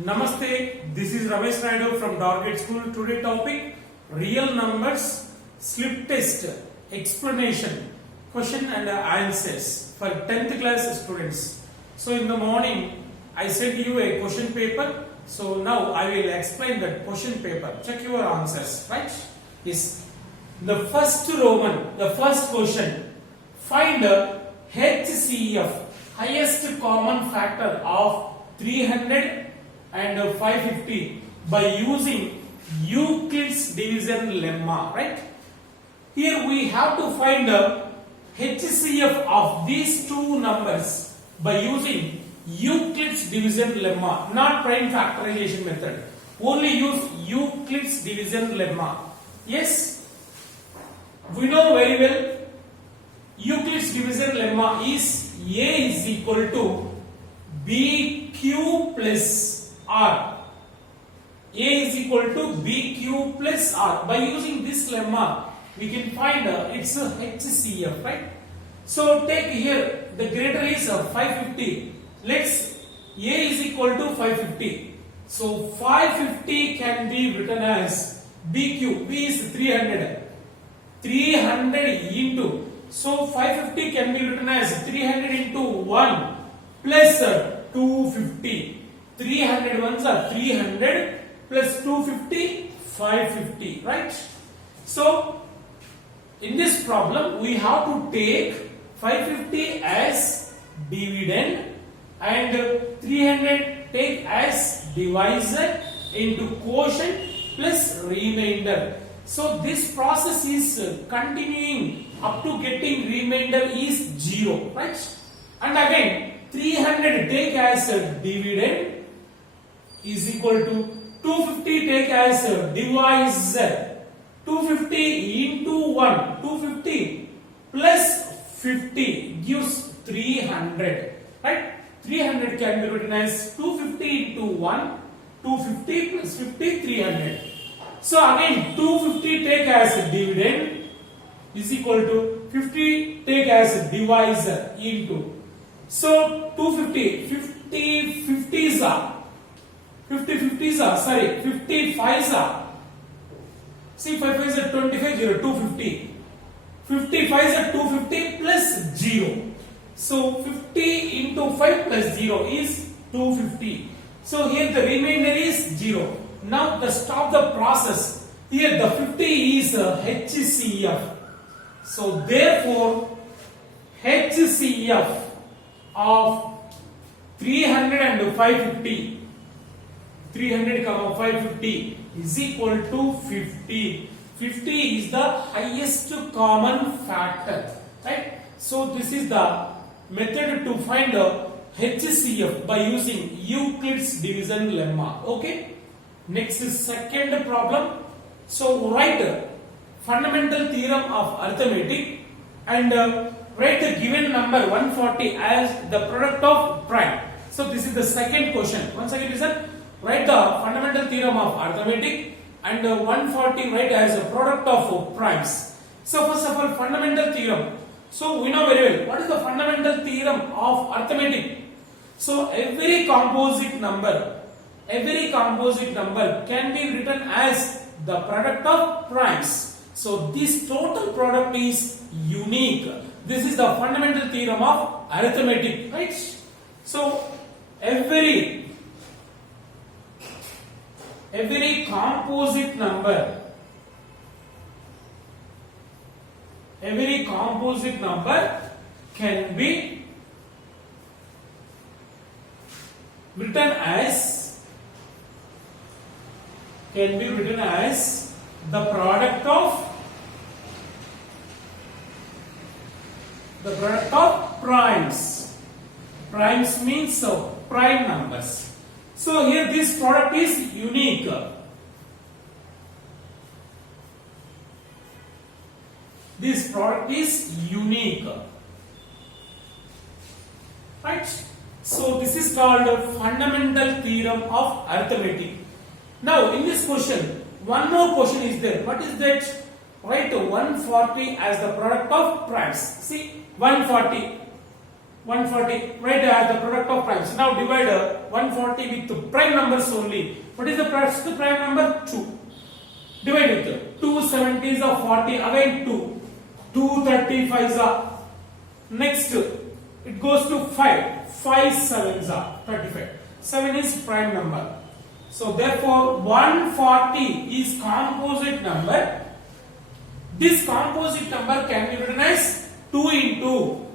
Namaste, this is Ramesh Naidu from Dorgate School. Today topic real numbers slip test explanation question and answers for 10th class students. So in the morning I sent you a question paper. So now I will explain that question paper. Check your answers, right? Yes. The first Roman, the first question. Find the HCF, highest common factor of 300 and 550 by using Euclid's division lemma, right? Here we have to find the HCF of these two numbers by using Euclid's division lemma, not prime factorization method. Only use Euclid's division lemma. Yes, we know very well Euclid's division lemma is A is equal to BQ plus R. A is equal to BQ plus R. By using this lemma, we can find its HCF, right? So take here the greater is 550. Let's A is equal to 550. So 550 can be written as BQ. B is 300. 300 into. So 550 can be written as 300 into 1 plus 250. 300 ones are 300 plus 250, 550, right? So in this problem we have to take 550 as dividend and 300 take as divisor into quotient plus remainder. So this process is continuing up to getting remainder is 0, right? And again 300 take as dividend is equal to 250 take as divisor. 250 into 1, 250 plus 50 gives 300, right? 300 can be written as 250 into 1, 250 plus 50, 300. So again 250 take as dividend is equal to 50 take as divisor into. So 250, 50 50s are 50 50s are, sorry, 55s are. See, 5 is at 25, 0, 250. 55 is at 250 plus 0. So 50 into 5 plus 0 is 250. So here the remainder is 0. Now to stop the process, here the 50 is HCF. So therefore HCF of 300 and 550, 300 comma 550 is equal to 50. 50 is the highest common factor, right? So this is the method to find the HCF by using Euclid's division lemma. Okay. Next is second problem. So write fundamental theorem of arithmetic and write the given number 140 as the product of prime. So this is the second question. Once again listen. Write the fundamental theorem of arithmetic and 140 write as a product of primes. So first of all, fundamental theorem. So we know very well what is the fundamental theorem of arithmetic. So every composite number can be written as the product of primes. So this total product is unique. This is the fundamental theorem of arithmetic, right? So every composite number can be written as the product of primes. Primes means prime numbers. So here this product is unique. This product is unique. Right? So this is called a fundamental theorem of arithmetic. Now in this question, one more question is there. What is that? Write 140 as the product of primes. See, 140. 140, write as the product of primes. Now divide 140 with the prime numbers only. What is the first prime number? 2. Divide with 2 70s are 40, again 2. 235s are. Next, it goes to 5. 5 7s are 35. 7 is prime number. So therefore 140 is composite number. This composite number can be written as 2 into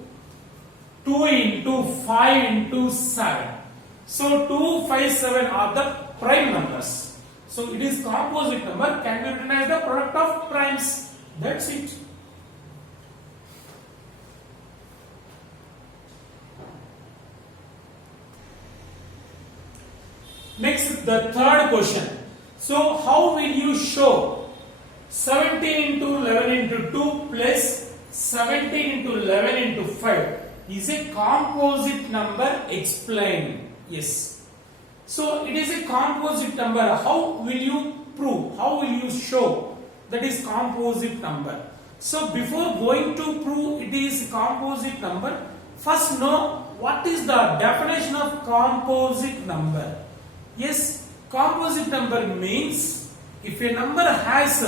5 into 7. So 2, 5, 7 are the prime numbers. So it is composite number, can be written as the product of primes. That's it. Next, the third question. So how will you show 17 into 11 into 2 plus 17 into 11 into 5 is a composite number? Explain. Yes. So it is a composite number. How will you prove? How will you show that is composite number? So before going to prove it is composite number, first know what is the definition of composite number. Yes, composite number means if a number has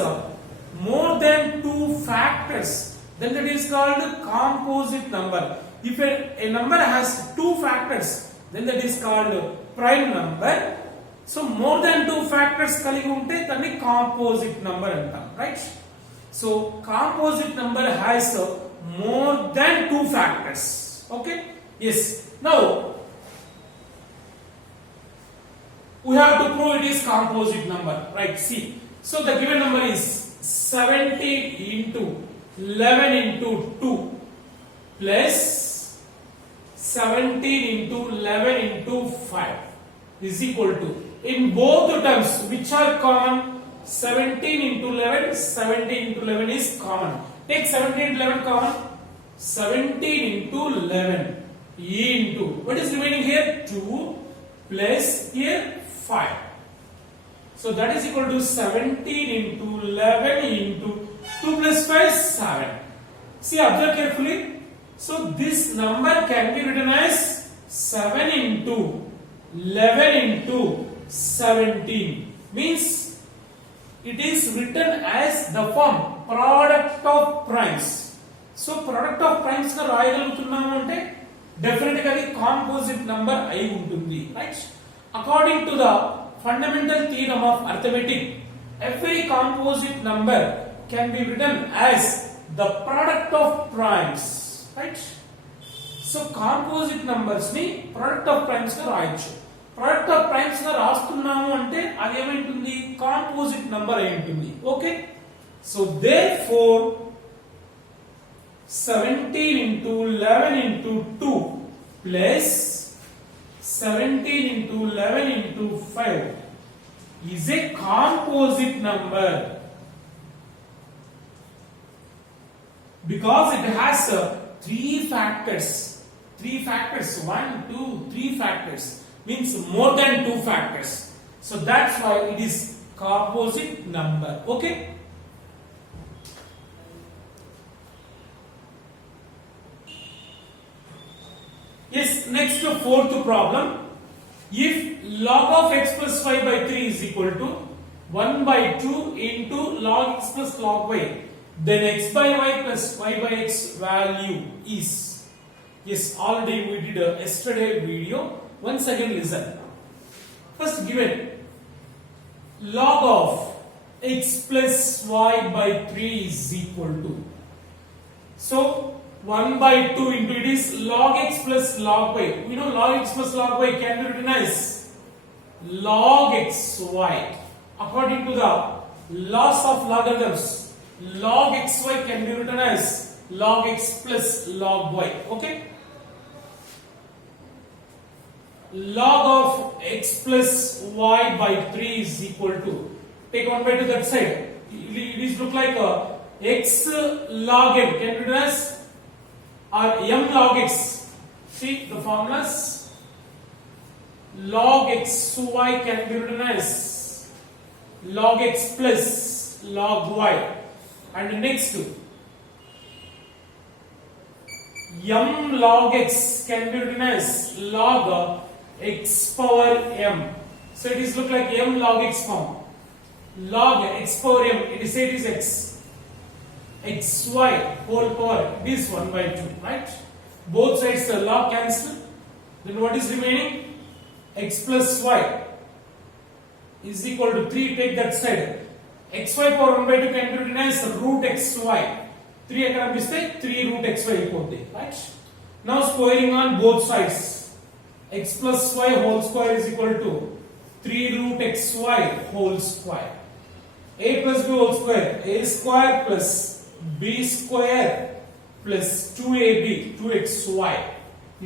more than 2 factors, then that is called composite number. If a number has 2 factors, then that is called prime number. So more than 2 factors kaligi unte danni composite number antam, right? So composite number has more than 2 factors. Okay? Yes. Now we have to prove it is composite number, right? See. So the given number is 17 into 11 into 2 plus 17 into 11 into 5 is equal to, in both the terms which are common, 17 into 11, 17 into 11 is common. Take 17 into 11 common, 17 into 11 into, what is remaining here? 2 plus here 5. So that is equal to 17 into 11 into 2 plus 5, 7. See, observe carefully. So this number can be written as 7 into 11 into 17. Means it is written as the form product of primes. So product of primes ka రాయగలుగుతున్నాము అంటే definitely composite number అయి ఉంటుంది, right? According to the fundamental theorem of arithmetic, every composite number can be written as the product of primes, right? So composite numbers ni product of primes ga రాయొచ్చు. Product of primes ga రాస్తున్నాము అంటే అది ఏమైంటుంది? Composite number అయి ఉంటుంది. Okay? So therefore 17 into 11 into 2 plus 17 into 11 into 5 is a composite number because it has 3 factors. 3 factors, 1, 2, 3 factors means more than 2 factors. So that's why it is composite number. Okay? Yes, next fourth problem. If log of x plus y by 3 is equal to 1 by 2 into log x plus log y, then x by y plus y by x value is. Yes, already we did a yesterday video. Once again listen. First given log of x plus y by 3 is equal to. So 1 by 2 into it is log x plus log y. We know log x plus log y can be written as log xy. According to the laws of logarithms, log xy can be written as log x plus log y. Okay? Log of x plus y by 3 is equal to, take 1 by 2 that side. It is look like x log m can be written as or m log x. See the formulas. Log xy can be written as log x plus log y, and next m log x can be written as log x power m. So it is look like m log x form. Log x power m, it is say it is x. xy whole power, this 1 by 2, right? Both sides the log cancel. Then what is remaining? X plus y is equal to 3, take that side. xy power 1 by 2 can be written as root xy. 3 eక్కడ ఇస్తే 3 root xy అయిపోద్ది, right? Now squaring on both sides. X plus y whole square is equal to 3 root xy whole square. A plus b whole square, a square plus b square plus 2ab 2xy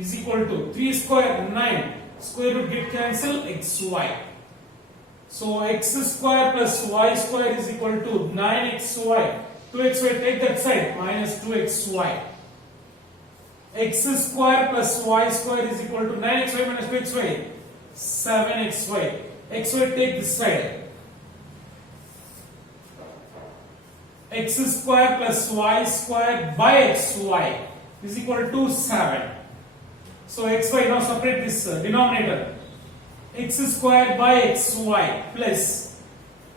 is equal to 3 square 9, square root get cancel, xy. So x square plus y square is equal to 9xy. 2xy take that side, minus 2xy. X square plus y square is equal to 9xy minus 2xy, 7xy. xy take this side. X square plus y square by xy is equal to 7. So xy, now separate this denominator. X square by xy plus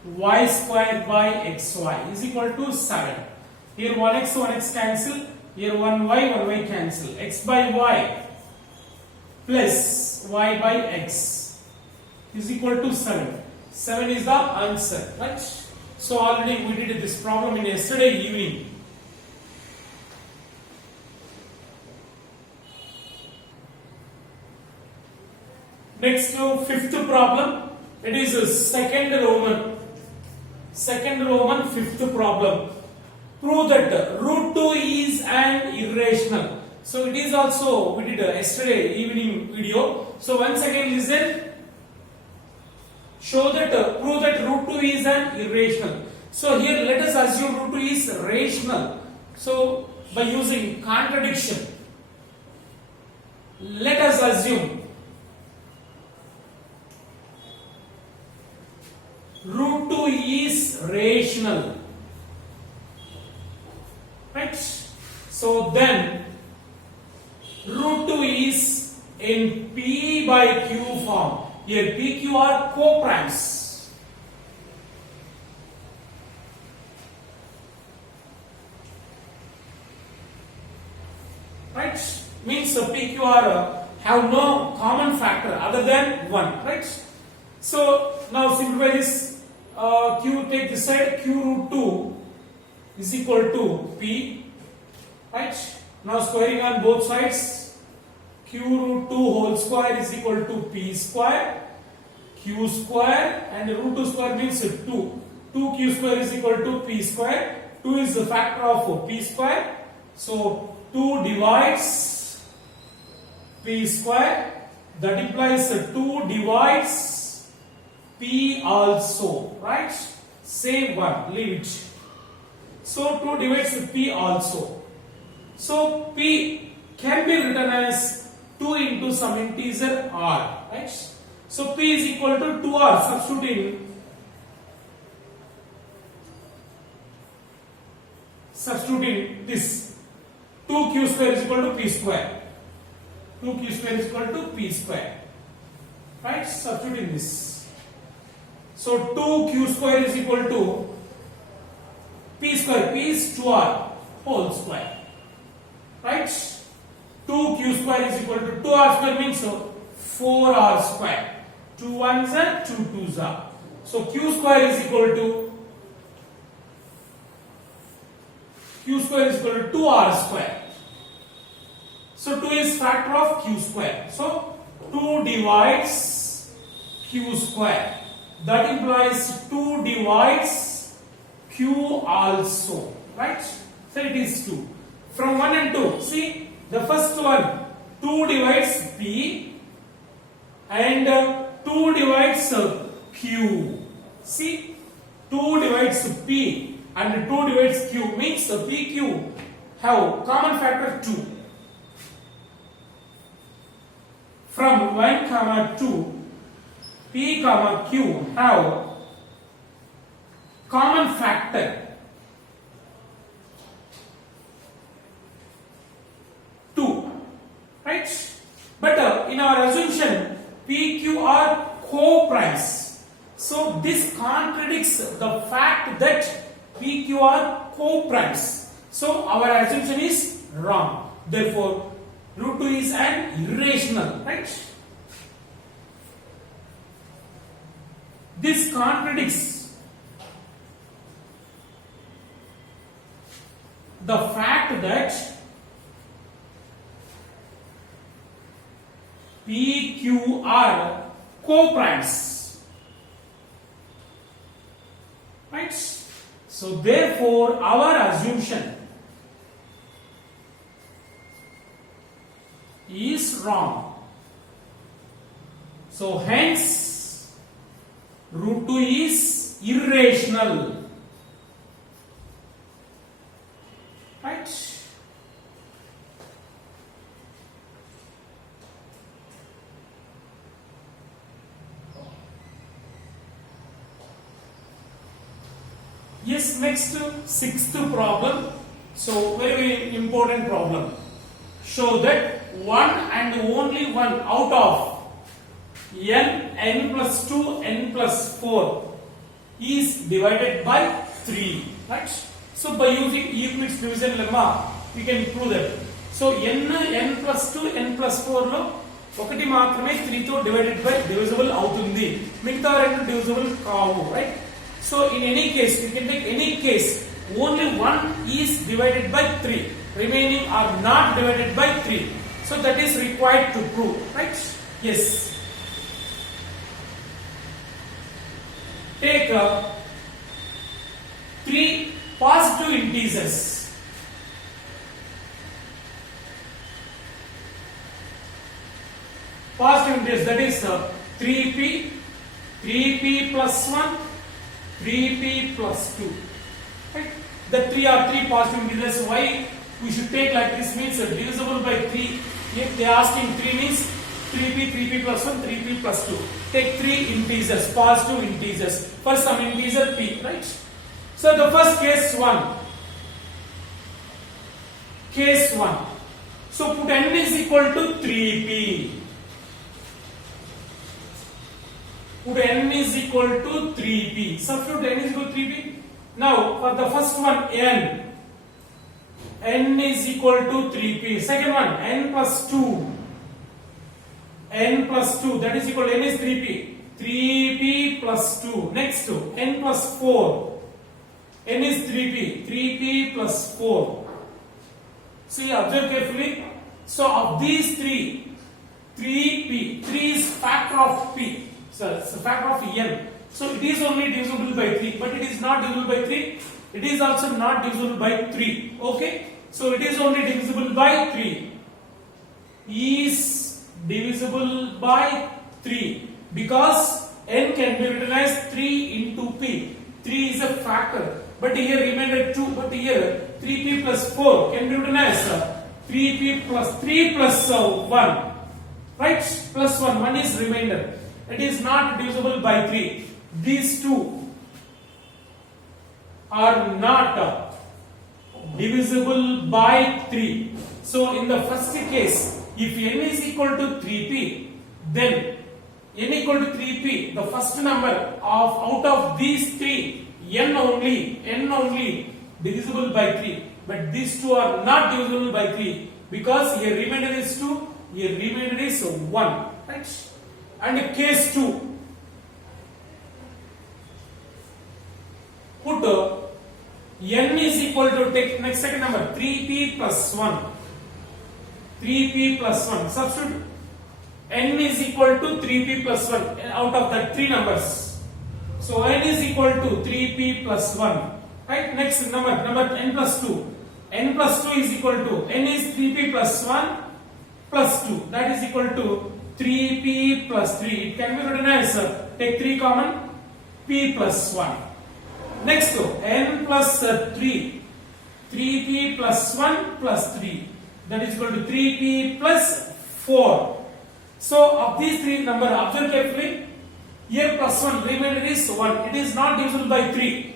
y square by xy is equal to 7. Here 1x cancel, here 1y cancel. X by y plus y by x is equal to 7. 7 is the answer, right? So already we did this problem in yesterday evening. Next to fifth problem, it is a second Roman fifth problem. Prove that root 2 is an irrational. So it is also we did yesterday evening video. So once again listen. Show that prove that root 2 is an irrational. So here let us assume root 2 is rational. So by using contradiction, let us assume root 2 is rational, right? So then root 2 is in p by q form. Here p, q are co-primes, right? Means p, q are have no common factor other than 1, right? So now simplify this. Q take this side, q root 2 is equal to p, right? Now squaring on both sides, q root 2 whole square is equal to p square, q square, and root 2 square means 2. 2q square is equal to p square. 2 is the factor of p square. So 2 divides p square. That implies 2 divides p also, right? Same one, leave it. So 2 divides p also. So p can be written as 2 into some integer r, right? So p is equal to 2r. Substituting this, 2q square is equal to p square. 2q square is equal to p square, right? Substituting this. So 2q square is equal to p square. P is 2r whole square, right? 2q square is equal to 2r square means 4r square. 2 1s are 2 2s are. So q square is equal to 2r square. So 2 is factor of q square. So 2 divides q square. That implies 2 divides q also, right? So it is 2. From 1 and 2, see the first one, 2 divides p and 2 divides q. See, 2 divides p and 2 divides q means pq have common factor 2. From 1 comma 2, p comma q have common factor 2. in our assumption PQ are co-primes. So this contradicts the fact that PQ are co-primes. So our assumption is wrong. Therefore, root 2 is an irrational, right? This contradicts the fact that PQ are co-primes, right? So therefore our assumption is wrong. So hence root 2 is irrational, right? Yes, next sixth problem. So very important problem. Show that one and only one out of n plus 2, n plus 4 is divided by 3, right? So by using Euclid's division lemma, we can prove that. So n plus 2, n plus 4 లో ఒకటి మాత్రమే 3 తో divided by divisible అవుతుంది, మిగతా రెండు divisible కావు, right? So in any case, we can take any case, only one is divided by 3, remaining are not divided by 3. So that is required to prove, right? Yes. Take 3 positive integers. Positive integers, that is 3p plus 1, 3p plus 2. Right? The 3 are 3 positive integers. Why we should take like this means divisible by 3. If they are asking 3 means 3p plus 1, 3p plus 2. Take 3 integers, positive integers for some integer p, right? So the first case 1. Case 1. So put n is equal to 3p. Put n is equal to 3p. Substitute n is equal to 3p. Now for the first one n is equal to 3p. Second one n plus 2. N plus 2, that is equal to n is 3p. 3p plus 2. Next n plus 4. N is 3p. 3p plus 4. See, observe carefully. So of these 3p, 3 is factor of p. So it's a factor of n. So it is only divisible by 3, but it is not divisible by 3. It is also not divisible by 3. Okay? So it is only divisible by 3. Is divisible by 3 because n can be written as 3 into p. 3 is a factor, but here remainder 2, but here 3p plus 4 can be written as 3p plus 3 plus 1, right? Plus 1, 1 is remainder. It is not divisible by 3. These two are not divisible by 3. So in the first case, if n is equal to 3p, then n equal to 3p, the first number of out of these 3, n only divisible by 3. But these two are not divisible by 3 because here remainder is 2, here remainder is 1, right? And case 2, put n is equal to, take next second number 3p plus 1. 3p plus 1. Substitute n is equal to 3p plus 1 out of the 3 numbers. So n is equal to 3p plus 1. Right? Next number n plus 2. N plus 2 is equal to, n is 3p plus 1 plus 2. That is equal to 3p plus 3. It can be written as, take 3 common, p plus 1. Next n plus 3. 3p plus 1 plus 3. That is equal to 3p plus 4. So of these 3 number, observe carefully. Here plus 1, remainder is 1. It is not divisible by 3.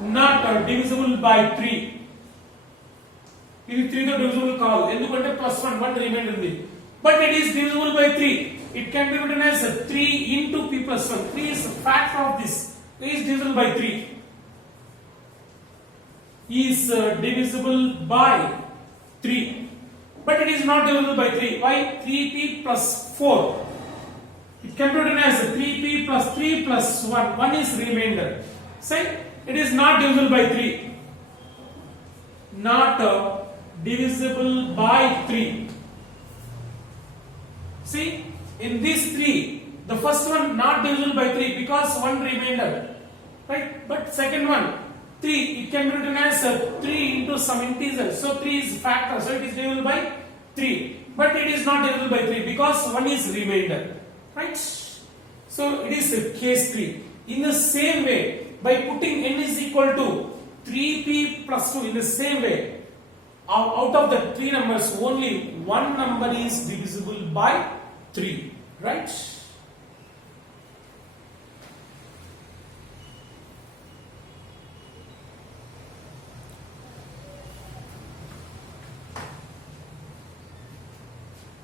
Not divisible by 3. ఇది 3 తో divisible కాదు ఎందుకంటే +1 reminder ఉంది but it is divisible by 3 it can be written as 3 into p plus 1 3 is a factor of this is divisible by 3 is divisible by 3 but it is not divisible by 3 why 3p plus 4 it can be written as 3p plus 3 plus 1 1 is remainder say it is not divisible by 3 not divisible by 3 see in these 3 the first one not divisible by 3 because 1 remainder right but second one 3 it can be written as 3 into some integer so 3 is factor so it is divisible by 3 but it is not divisible by 3 because 1 is remainder right so it is case 3 in the same way by putting n is equal to 3p plus 2 in the same way out of the 3 numbers only one number is divisible by 3 right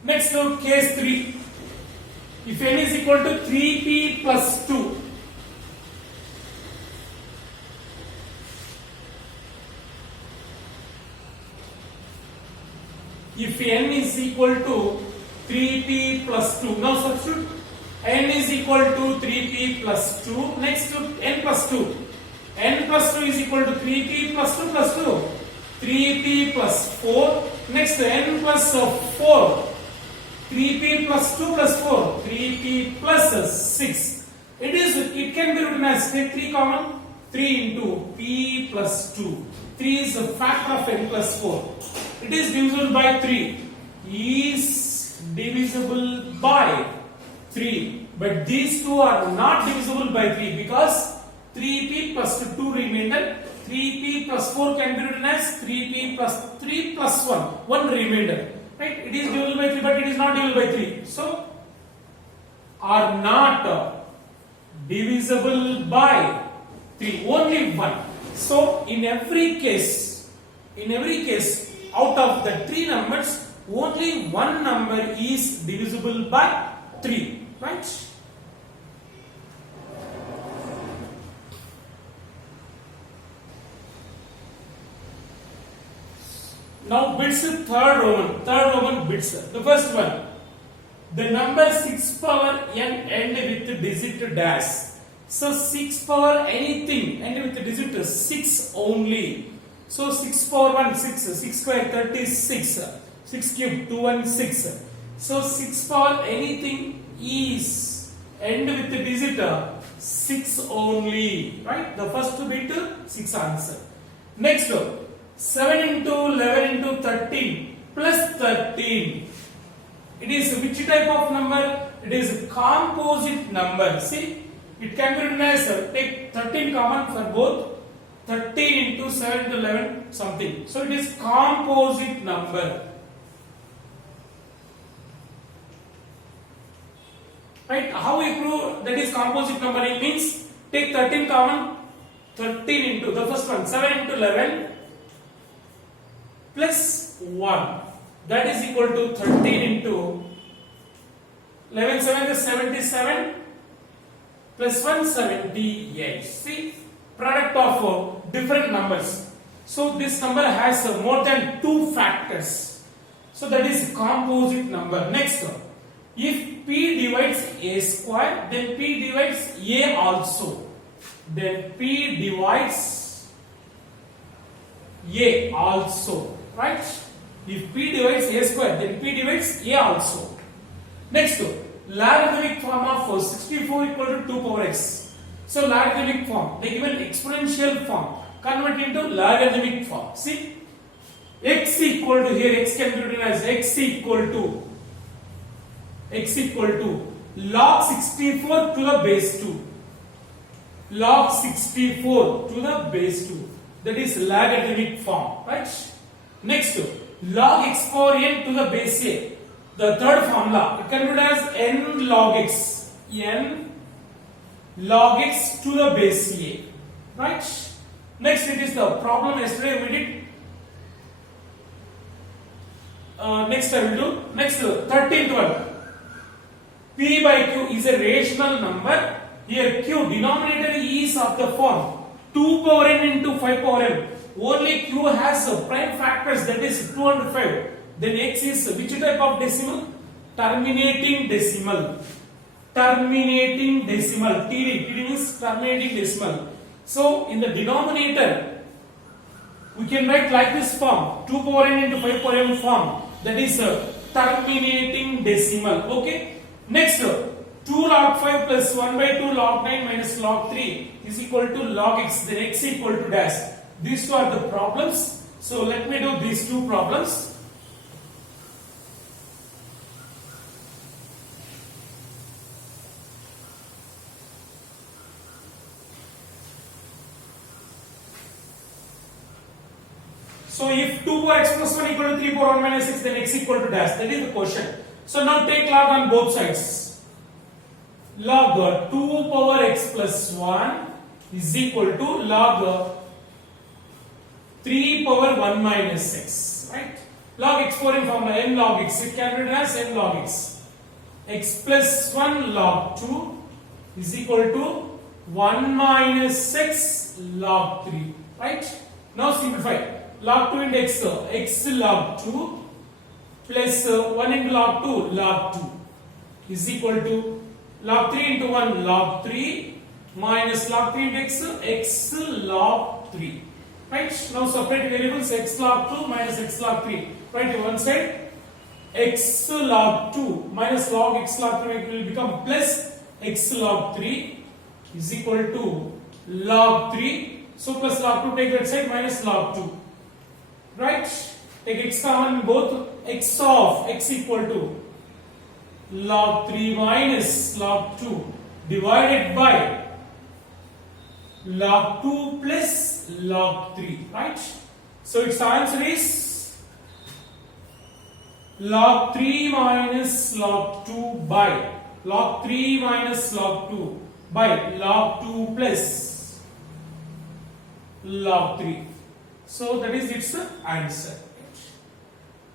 next to case 3 if n is equal to 3p plus 2 if n is equal to 3p plus 2 now substitute n is equal to 3p plus 2 next to n plus 2 n plus 2 is equal to 3p plus 2 plus 2 3p plus 4 next n plus 4 3p plus 2 plus 4 3p plus 6 it can be written as take 3 common 3 into p plus 2 3 is a factor of n plus 4 it is divisible by 3 is divisible by 3 but these two are not divisible by 3 because 3p plus 2 remainder 3p plus 4 can be written as 3p plus 3 plus 1 remainder right it is divisible by 3 but it is not divisible by 3 so are not divisible by 3 only one so in every case out of the 3 numbers only one number is divisible by 3 right now bits third Roman bits the first one the number 6 power n end with digit dash so 6 power anything end with digit 6 only so 6 power 1 6 6 square 36 6 cube 216 so 6 power anything is end with the digit 6 only right the first bit 6 answer next 7 into 11 into 13 plus 13 it is which type of number it is a composite number see it can be written as take 13 common for both 13 into 7 into 11 something so it is composite number right how we prove that is composite number it means take 13 common 13 into the first one 7 into 11 plus 1 that is equal to 13 into 11 7 is 77 plus 178 see product of different numbers so this number has more than 2 factors so that is composite number next if p divides a square then p divides a also then p divides a also right if p divides a square then p divides a also next logarithmic form of 64 equal to 2 power x so logarithmic form they given exponential form convert into logarithmic form see x equal to here x can be written as x equal to log 64 to the base 2 log 64 to the base 2 that is logarithmic form right next log x power n to the base a the third formula it can be written as n log x to the base a right next it is the problem yesterday we did Next I will do. Next 13th one. P by Q is a rational number. Here Q denominator is of the form 2 power n into 5 power n. Only Q has prime factors, that is 205. Then X is which type of decimal? Terminating decimal. Terminating decimal. TD means terminating decimal. So in the denominator, we can write like this form, 2 power n into 5 power n form. That is terminating decimal. Okay. Next, 2 log 5 plus 1 by 2 log 9 minus log 3 is equal to log x. Then x equal to dash. These two are the problems. So let me do these two problems. So if 2 power x plus 1 equal to 3 power 1 minus x, then x equal to dash. That is the question. So now take log on both sides. Log 2 power x plus 1 is equal to log 3 power 1 minus x. Right? Log exponent formula n log x. It can be written as n log x. X plus 1 log 2 is equal to 1 minus x log 3. Right? Now simplify. Log 2 into x log 2 plus 1 into log 2 log 2 is equal to log 3 into 1 log 3 minus log 3 into x log 3. Right? Now separate variables x log 2 minus x log 3. Right to one side, x log 2 minus log x log 3 will become plus x log 3 is equal to log 3. So plus log 2 take that side minus log 2. Right? Take x common in both. X of x equal to log 3 minus log 2 divided by log 2 plus log 3. Right? So its answer is log 3 minus log 2 by log 3 minus log 2 by log 2 plus log 3. So that is its answer.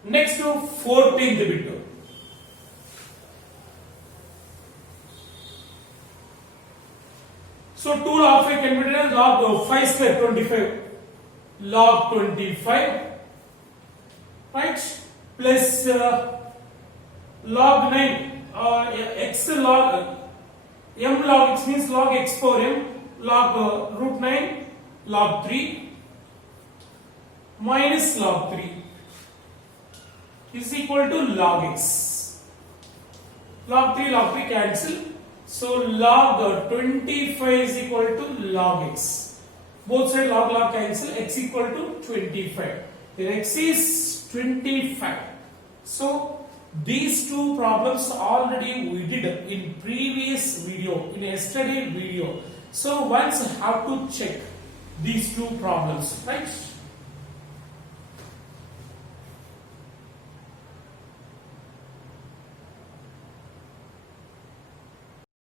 Next to 14th bit. So 2 log 5 can be written as log 5 square 25. Log 25. Right? Plus log 9. X log m log x means log x power m. Log root 9 log 3 minus log 3 is equal to log x. Log 3 cancel. So log 25 is equal to log x. Both sides log cancel. X equal to 25. Then x is 25. So these two problems already we did in previous video, in yesterday video. So once you have to check these two problems, right?